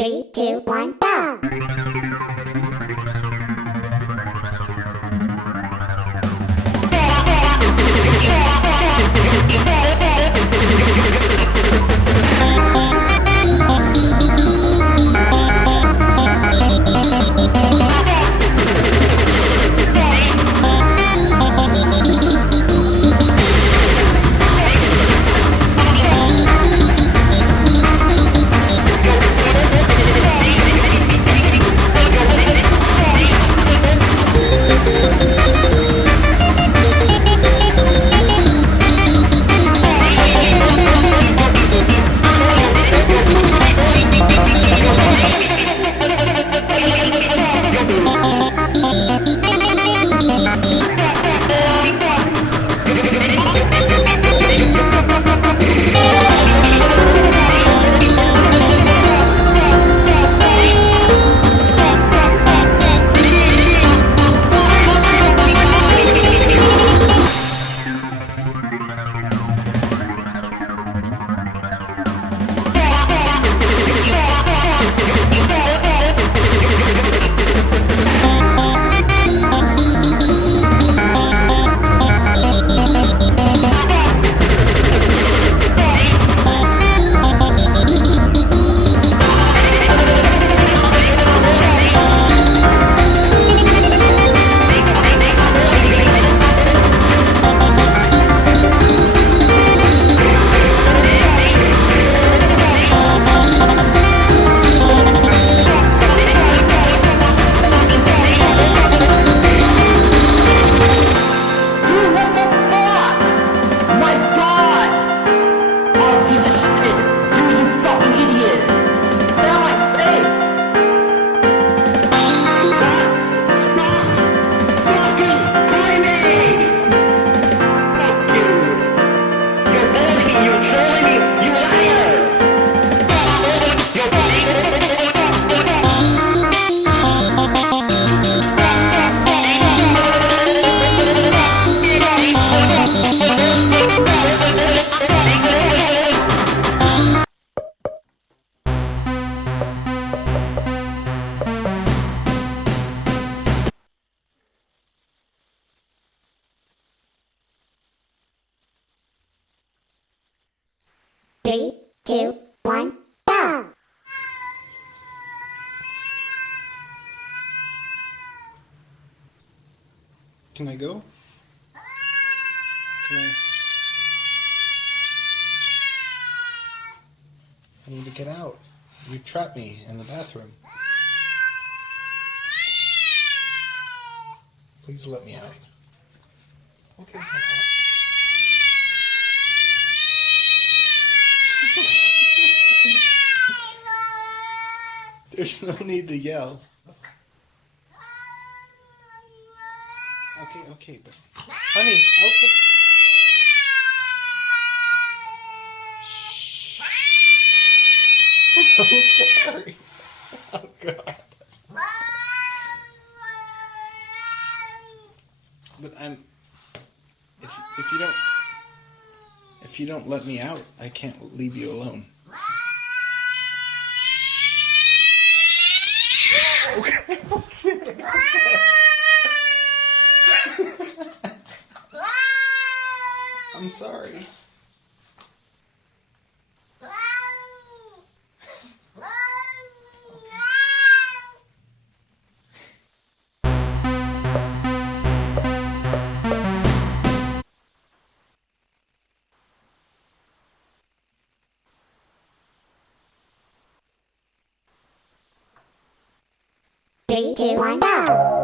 3, 2, 1, go! Three, two, one, go! Can I go? Can I? I need to get out. You trapped me in the bathroom. Please let me out. Okay. There's no need to yell. Okay, but honey, okay. I'm sorry. Oh God. But if you don't let me out, I can't leave you alone. Okay. I'm sorry. Three, two, one, go!